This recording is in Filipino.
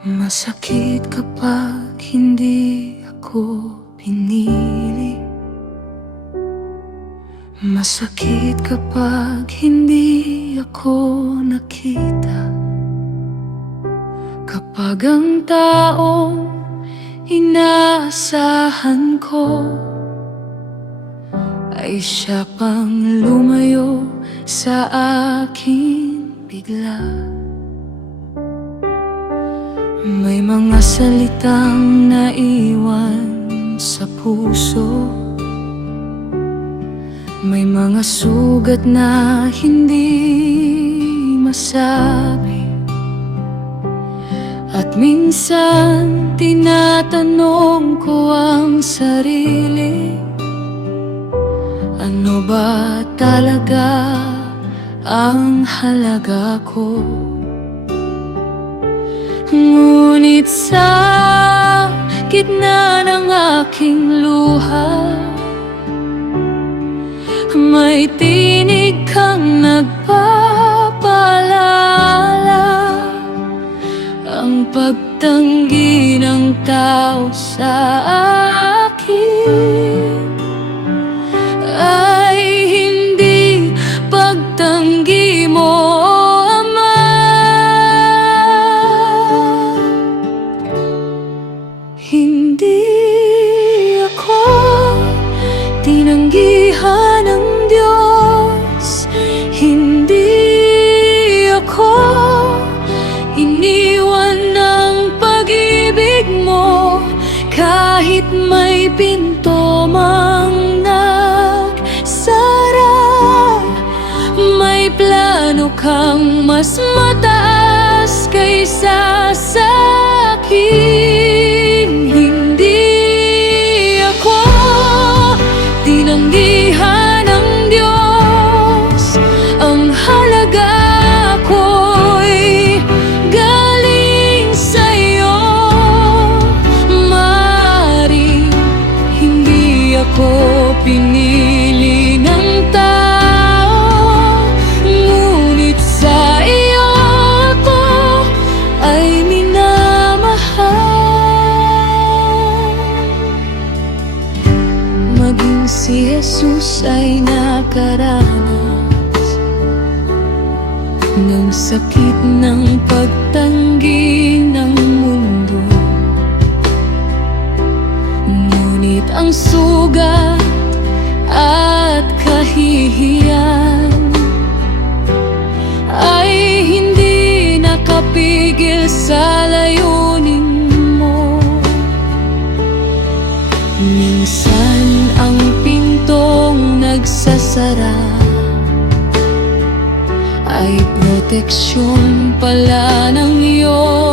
Masakit kapag hindi ako pinili. Masakit kapag hindi ako nakita. Kapag ang taong inaasahan ko ay siya pang lumayo sa akin bigla. May mga salitang naiwan sa puso, may mga sugat na hindi masabi. At minsan tinatanong ko ang sarili, ano ba talaga ang halaga ko? Ngunit sa gitna ng aking luha, may tinig kang nagpapaalala. Ang pagtanggi ng tao sa akin ay hindi pagtanggi mo, Ama. Hindi ako tinanggihan ng Diyos, hindi ako iniwan ng pag-ibig mo. Kahit may pinto mang nagsara, may plano kang mas mataas kaysa sa akin. Hindi ako tinanggihan ng Diyos, ang halaga ko'y galing sa'yo. Maaaring hindi ako pinili ng tao, ngunit sa iyo ako ay minamahal. Maging si Jesus ay nakaranas ng sakit ng pagtanggi ng mundo, ngunit ang sugat at kahihiyan ay hindi nakapigil sa layunin mo. Minsan ang pintong nagsasara ay proteksyon pala ng iyong